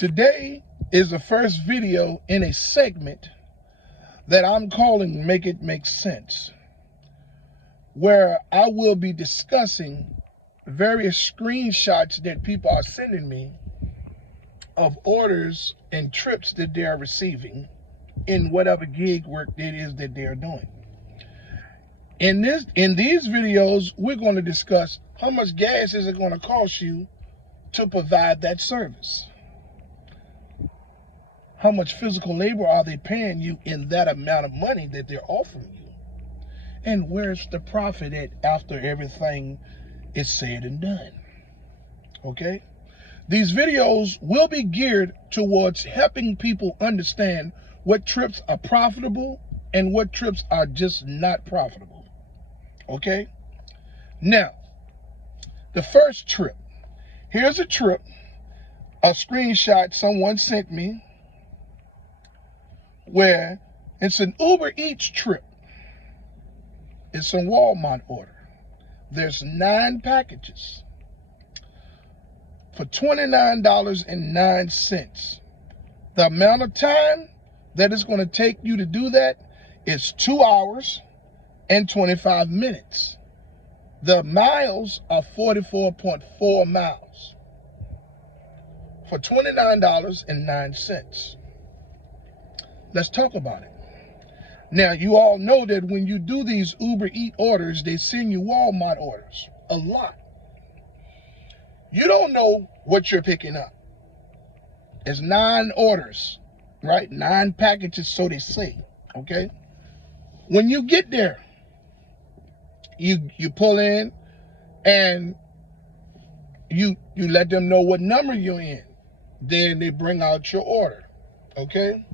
Today is the first video in a segment that I'm calling Make It Make Sense, where I will be discussing various screenshots that people are sending me of orders and trips that they are receiving in whatever gig work it is that they are doing. In these videos, we're going to discuss how much gas is it going to cost you to provide that service. How much physical labor are they paying you in that amount of money that they're offering you? And where's the profit at after everything is said and done? Okay? These videos will be geared towards helping people understand what trips are profitable and what trips are just not profitable. Okay? Now, the first trip. Here's a trip, a screenshot someone sent me, where it's an Uber Eats trip. It's a Walmart order. There's 9 packages for $29.09. The amount of time that it's going to take you to do that is 2 hours and 25 minutes. The miles are 44.4 miles for $29.09. Let's talk about it. Now, you all know that when you do these Uber Eats orders, they send you Walmart orders a lot. You don't know what you're picking up. It's 9 orders, right? 9 packages, so they say, okay? When you get there, you pull in and you let them know what number you're in. Then they bring out your order, okay?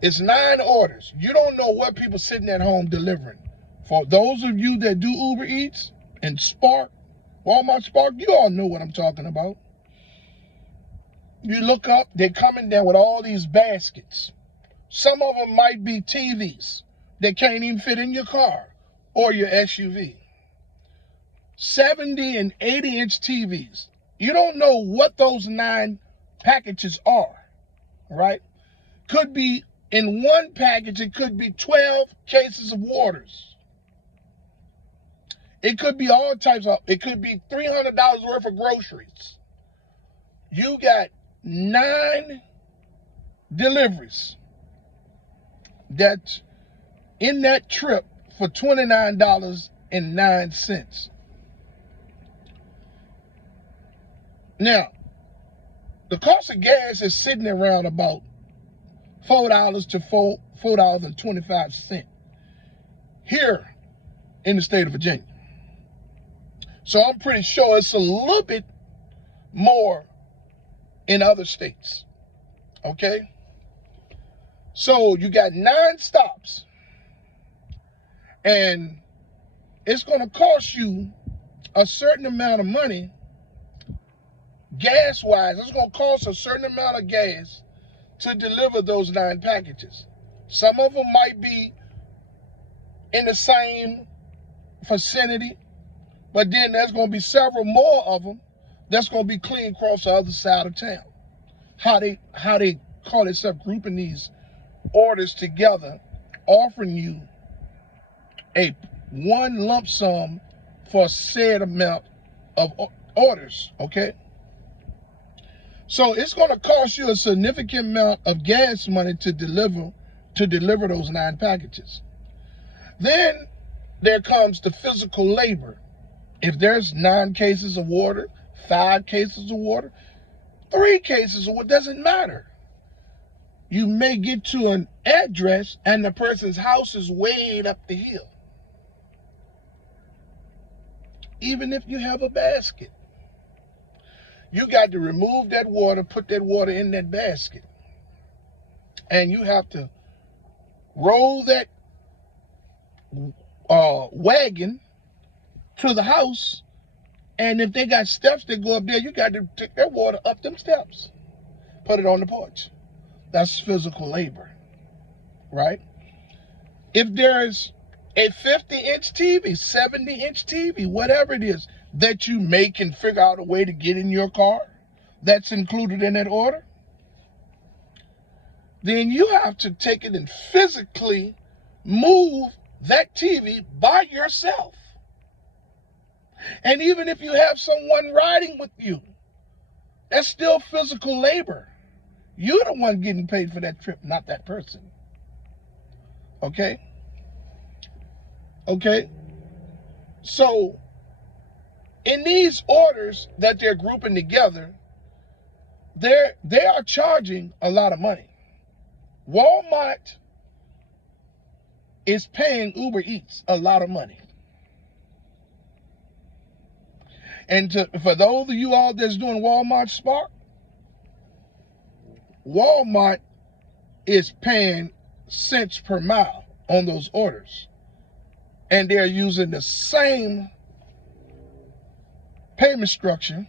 It's 9 orders. You don't know what people sitting at home delivering. For those of you that do Uber Eats and Spark, Walmart Spark, you all know what I'm talking about. You look up, they're coming down with all these baskets. Some of them might be TVs that can't even fit in your car or your SUV. 70 and 80-inch TVs. You don't know what those 9 packages are, right? Could be in one package, it could be 12 cases of waters. It could be all types of, it could be $300 worth of groceries. You got 9 deliveries that in that trip for $29.09. Now, the cost of gas is sitting around about $4 to $4.25 here in the state of Virginia. So I'm pretty sure it's a little bit more in other states. Okay? So you got 9 stops. And it's going to cost you a certain amount of money, gas-wise. It's going to cost a certain amount of gas to deliver those 9 packages. Some of them might be in the same vicinity, but then there's going to be several more of them that's going to be clean across the other side of town. How they call themselves grouping these orders together, offering you a one lump sum for a said amount of orders, okay? So it's going to cost you a significant amount of gas money to deliver those 9 packages. Then there comes the physical labor. If there's 9 cases of water, 5 cases of water, 3 cases of water, doesn't matter. You may get to an address and the person's house is way up the hill. Even if you have a basket, you got to remove that water, put that water in that basket. And you have to roll that wagon to the house. And if they got steps that go up there, you got to take that water up them steps, put it on the porch. That's physical labor, right? If there's a 50-inch TV, 70-inch TV, whatever it is that you may can figure out a way to get in your car, that's included in that order, then you have to take it and physically move that TV by yourself. And even if you have someone riding with you, that's still physical labor. You're the one getting paid for that trip, not that person. Okay? Okay? So, in these orders that they're grouping together, they are charging a lot of money. Walmart is paying Uber Eats a lot of money. And for those of you all that's doing Walmart Spark, Walmart is paying cents per mile on those orders. And they're using the same payment structure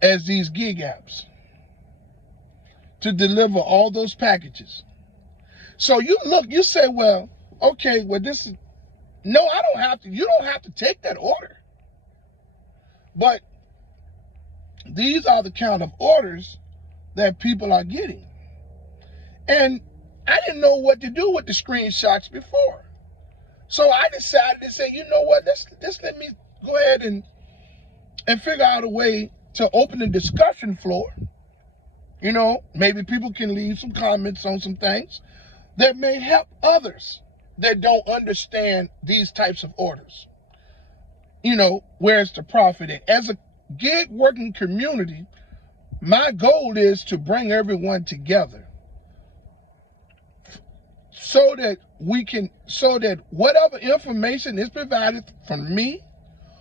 as these gig apps to deliver all those packages. So you look, you say, well, okay, well this is, no, I don't have to, you don't have to take that order. But these are the kind of orders that people are getting. And I didn't know what to do with the screenshots before. So I decided to say, you know what, let's let me go ahead and figure out a way to open the discussion floor. You know, maybe people can leave some comments on some things that may help others that don't understand these types of orders. You know, where's the profit at? As a gig working community, my goal is to bring everyone together so that whatever information is provided from me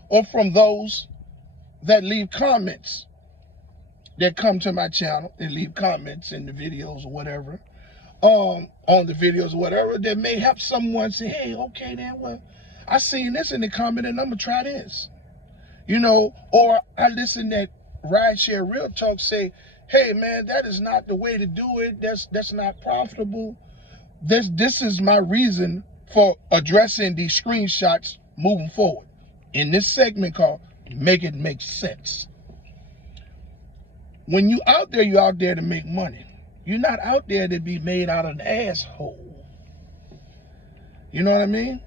or from those that leave comments, that come to my channel and leave comments in the videos or whatever, on the videos or whatever, that may help someone say, hey, okay then, well, I seen this in the comment and I'm gonna try this. You know, or I listened at Rideshare Real Talk say, hey man, that is not the way to do it. That's not profitable. This is my reason for addressing these screenshots moving forward in this segment called Make It Make Sense. When you out there, you're out there to make money. You're not out there to be made out of an asshole. You know what I mean?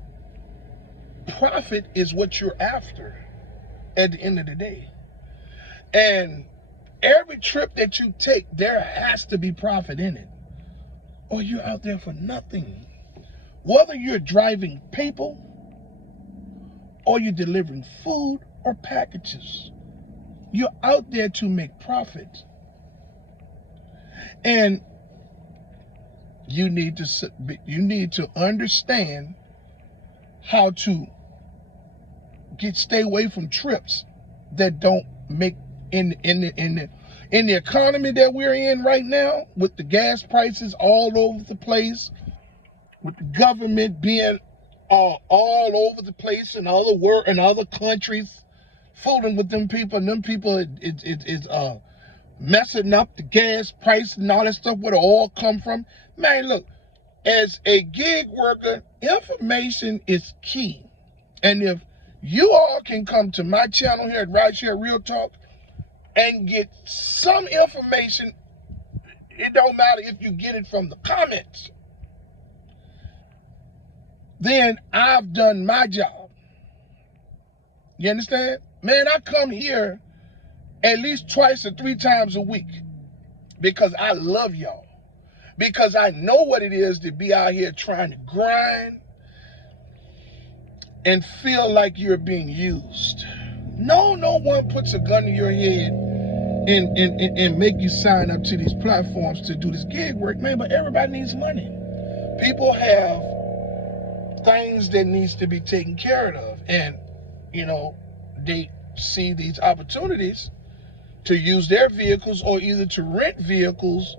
Profit is what you're after at the end of the day. And every trip that you take, there has to be profit in it, or you're out there for nothing. Whether you're driving people, or you're delivering food or packages, you're out there to make profit. And you need to understand how to stay away from trips that don't make in the economy that we're in right now, with the gas prices all over the place, with the government being all over the place in other countries, fooling with them people, and them people is messing up the gas price and all that stuff, where the oil come from. Man, look, as a gig worker, information is key. And if you all can come to my channel here at Rideshare Real Talk and get some information, it don't matter if you get it from the comments, then I've done my job. You understand? Man, I come here at least twice or 3 times a week because I love y'all. Because I know what it is to be out here trying to grind and feel like you're being used. No one puts a gun to your head and make you sign up to these platforms to do this gig work, man, but everybody needs money. People have things that needs to be taken care of, and you know, they see these opportunities to use their vehicles or either to rent vehicles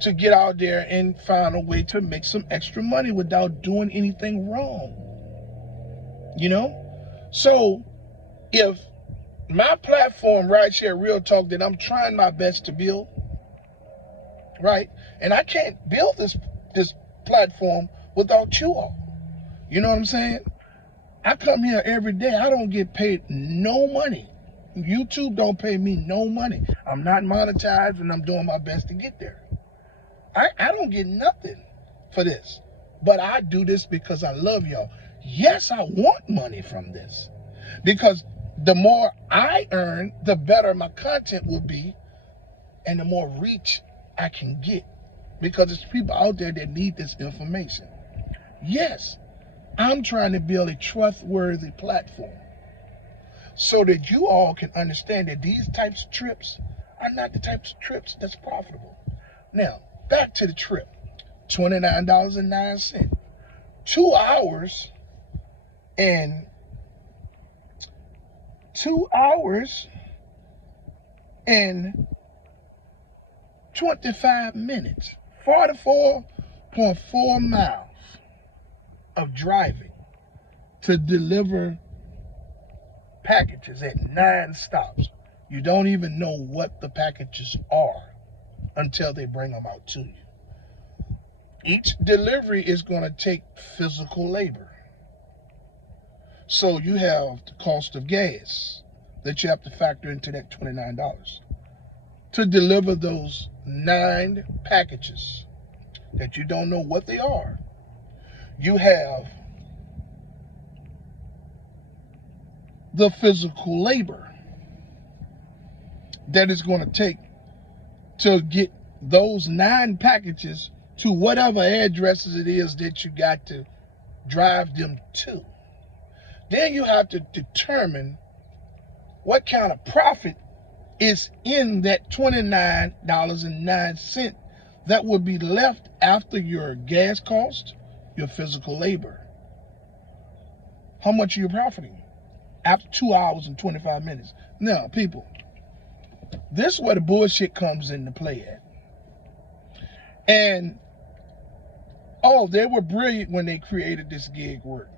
to get out there and find a way to make some extra money without doing anything wrong. You know? So if my platform, Rideshare Real Talk, that I'm trying my best to build, right? And I can't build this platform without you all. You know what I'm saying? I come here every day. I don't get paid no money. YouTube don't pay me no money. I'm not monetized, and I'm doing my best to get there. I don't get nothing for this. But I do this because I love y'all. Yes, I want money from this. Because the more I earn, the better my content will be, and the more reach I can get. Because there's people out there that need this information. Yes, I'm trying to build a trustworthy platform so that you all can understand that these types of trips are not the types of trips that's profitable. Now, back to the trip. $29.09. 2 hours and 2 hours and 25 minutes. 44.4 miles of driving to deliver packages at 9 stops. You don't even know what the packages are until they bring them out to you. Each delivery is going to take physical labor. So you have the cost of gas that you have to factor into that $29 to deliver those 9 packages that you don't know what they are. You have the physical labor that is going to take to get those 9 packages to whatever addresses it is that you got to drive them to. Then you have to determine what kind of profit is in that $29.09 that will be left after your gas cost, your physical labor. How much are you profiting after 2 hours and 25 minutes? Now, people, this is where the bullshit comes into play at. And, they were brilliant when they created this gig work.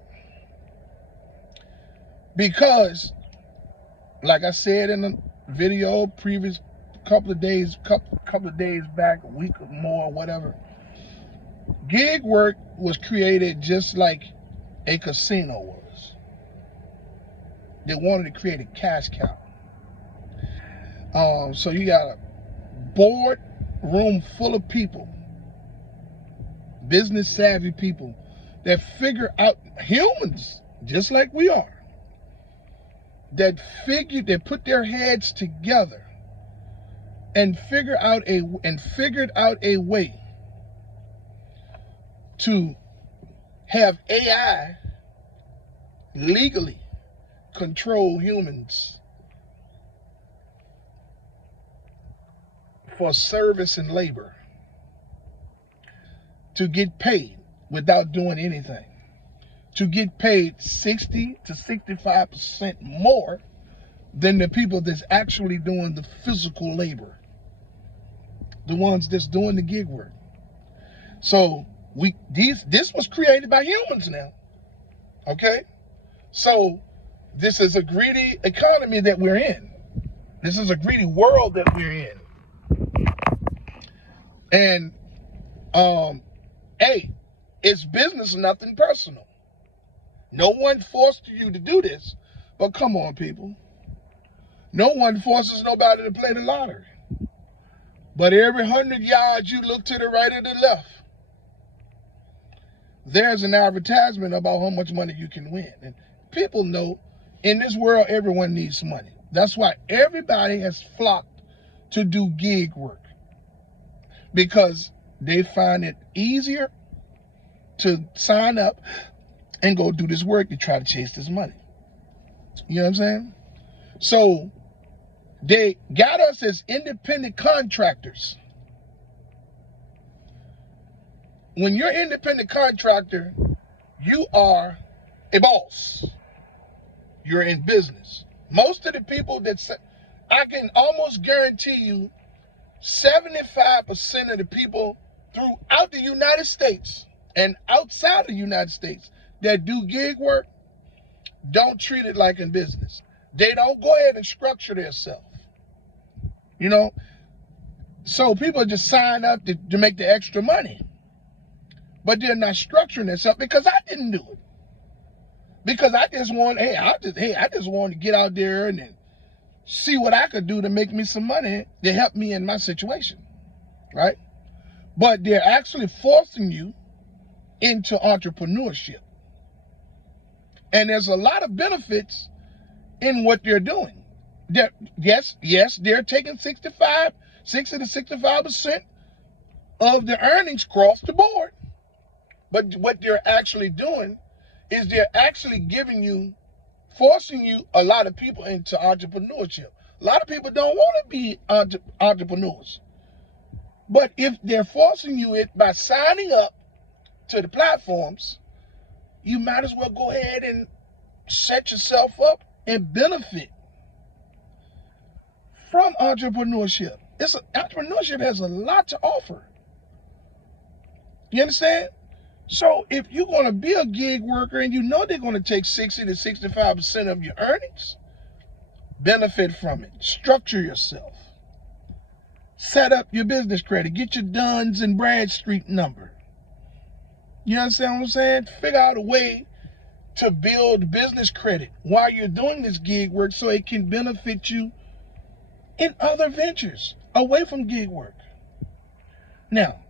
Because, like I said in the video previous couple of days back, a week or more, whatever, gig work was created just like a casino was. They wanted to create a cash cow. So you got a board room full of people, business savvy people that figure out, humans just like we are, that put their heads together and figured out a way to have AI legally control humans for service and labor, to get paid without doing anything, to get paid 60 to 65% more than the people that's actually doing the physical labor, the ones that's doing the gig work. So this was created by humans now, okay? So this is a greedy economy that we're in. This is a greedy world that we're in. And it's business, nothing personal. No one forced you to do this, but come on, people. No one forces nobody to play the lottery. But every 100 yards you look to the right or the left, there's an advertisement about how much money you can win. And people know in this world, everyone needs money. That's why everybody has flocked to do gig work, because they find it easier to sign up and go do this work to try to chase this money. You know what I'm saying? So they got us as independent contractors. When you're an independent contractor, you are a boss. You're in business. Most of the people I can almost guarantee you 75% of the people throughout the United States and outside of the United States that do gig work don't treat it like in business. They don't go ahead and structure themselves. You know? So people just sign up to make the extra money. But they're not structuring themselves, because I didn't do it. Because I just want to get out there and then see what I could do to make me some money to help me in my situation, right? But they're actually forcing you into entrepreneurship. And there's a lot of benefits in what they're doing. Yes, they're taking 60 to 65% of the earnings across the board. But what they're actually doing is they're actually forcing you, a lot of people, into entrepreneurship. A lot of people don't want to be entrepreneurs. But if they're forcing you it by signing up to the platforms, you might as well go ahead and set yourself up and benefit from entrepreneurship. Entrepreneurship has a lot to offer. You understand? So if you're going to be a gig worker and you know they're going to take 60 to 65% of your earnings, benefit from it. Structure yourself. Set up your business credit. Get your Duns and Bradstreet number. You understand what I'm saying? Figure out a way to build business credit while you're doing this gig work so it can benefit you in other ventures away from gig work. Now,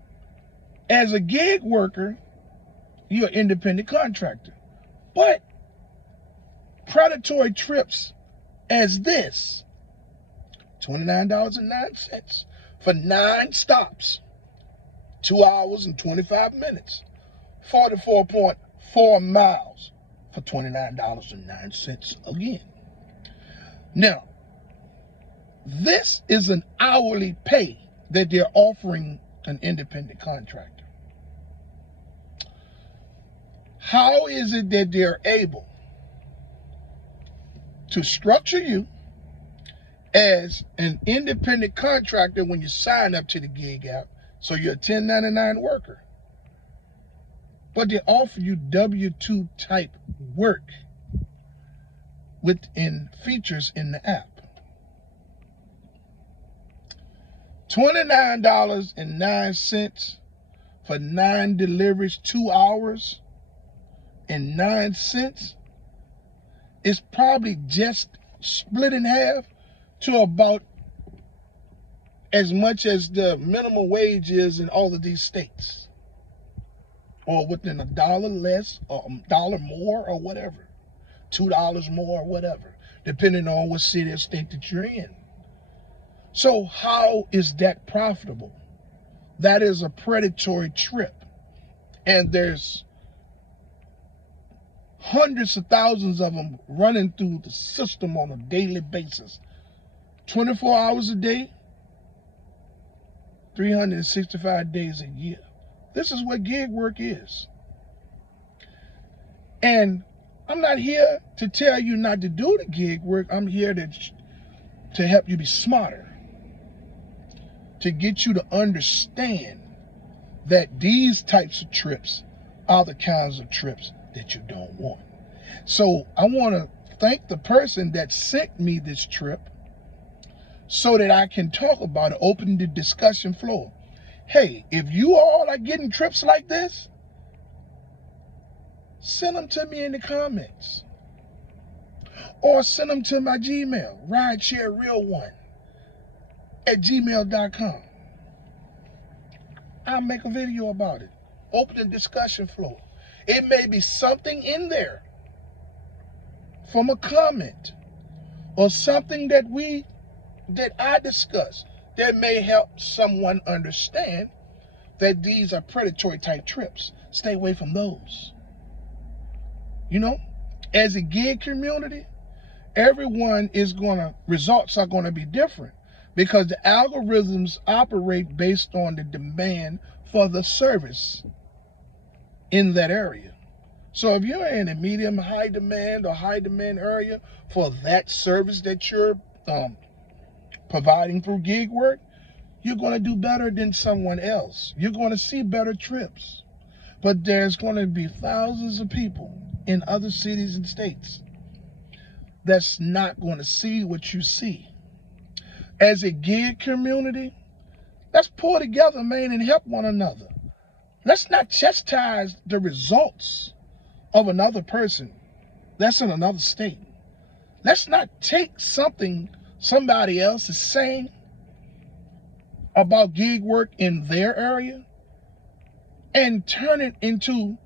as a gig worker, you're an independent contractor. But predatory trips as this, $29.09 for 9 stops, 2 hours and 25 minutes, 44.4 miles for $29.09 again. Now, this is an hourly pay that they're offering an independent contractor. How is it that they're able to structure you as an independent contractor when you sign up to the gig app, so you're a 1099 worker, but they offer you W-2 type work within features in the app? $29.09 for 9 deliveries, 2 hours and 9 cents is probably just split in half to about as much as the minimum wage is in all of these states, or within $1 less or $1 more or whatever, $2 more or whatever, depending on what city or state that you're in. So how is that profitable? That is a predatory trip. And there's hundreds of thousands of them running through the system on a daily basis. 24 hours a day, 365 days a year. This is what gig work is. And I'm not here to tell you not to do the gig work. I'm here to help you be smarter, to get you to understand that these types of trips are the kinds of trips that you don't want. So I want to thank the person that sent me this trip so that I can talk about it, open the discussion floor. Hey, if you all are getting trips like this, send them to me in the comments. Or send them to my Gmail, ridesharereal1@gmail.com. I'll make a video about it. Open the discussion floor. It may be something in there from a comment or something that I discuss that may help someone understand that these are predatory type trips. Stay away from those. You know, as a gig community, results are going to be different because the algorithms operate based on the demand for the service in that area. So if you're in a medium high demand or high demand area for that service that you're providing through gig work, you're going to do better than someone else. You're going to see better trips. But there's going to be thousands of people in other cities and states that's not going to see what you see. As a gig community, let's pull together, man, and help one another. Let's not chastise the results of another person that's in another state. Let's not take something somebody else is saying about gig work in their area and turn it into,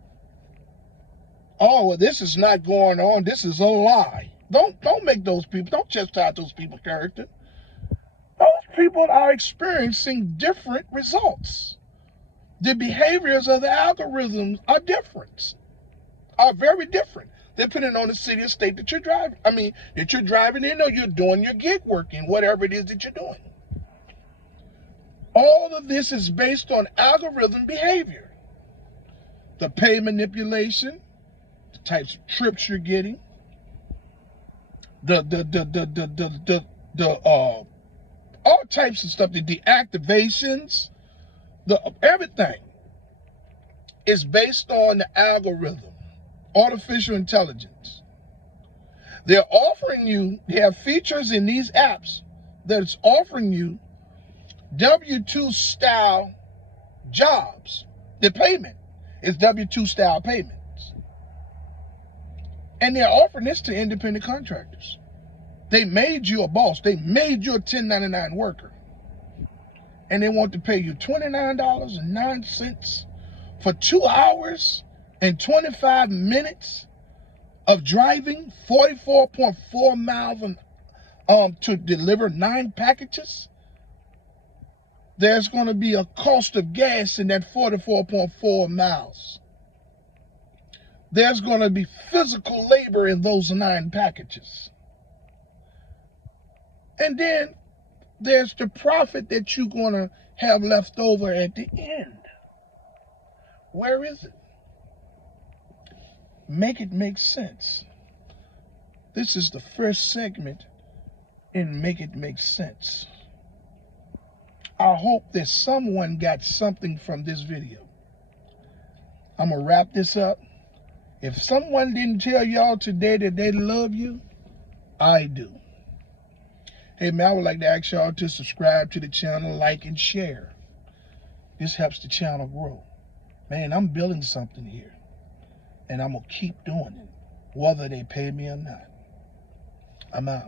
oh, well, this is not going on, this is a lie. Don't make those people, don't chastise those people's character. Those people are experiencing different results. The behaviors of the algorithms are different, are very different, depending on the city or state that you're driving. That you're driving in, or you're doing your gig work in, whatever it is that you're doing. All of this is based on algorithm behavior. The pay manipulation, the types of trips you're getting, all types of stuff, the deactivations, everything is based on the algorithm, artificial intelligence. They have features in these apps that's offering you W-2 style jobs. The payment is W-2 style payments. And they're offering this to independent contractors. They made you a boss. They made you a 1099 worker. And they want to pay you $29.09 for 2 hours and 25 minutes of driving 44.4 miles to deliver 9 packages. There's going to be a cost of gas in that 44.4 miles. There's going to be physical labor in those 9 packages. And then there's the profit that you're going to have left over at the end. Where is it? Make it make sense. This is the first segment in Make It Make Sense. I hope that someone got something from this video. I'm going to wrap this up. If someone didn't tell y'all today that they love you, I do. Hey man, I would like to ask y'all to subscribe to the channel, like and share. This helps the channel grow. Man, I'm building something here. And I'm going to keep doing it, whether they pay me or not. I'm out.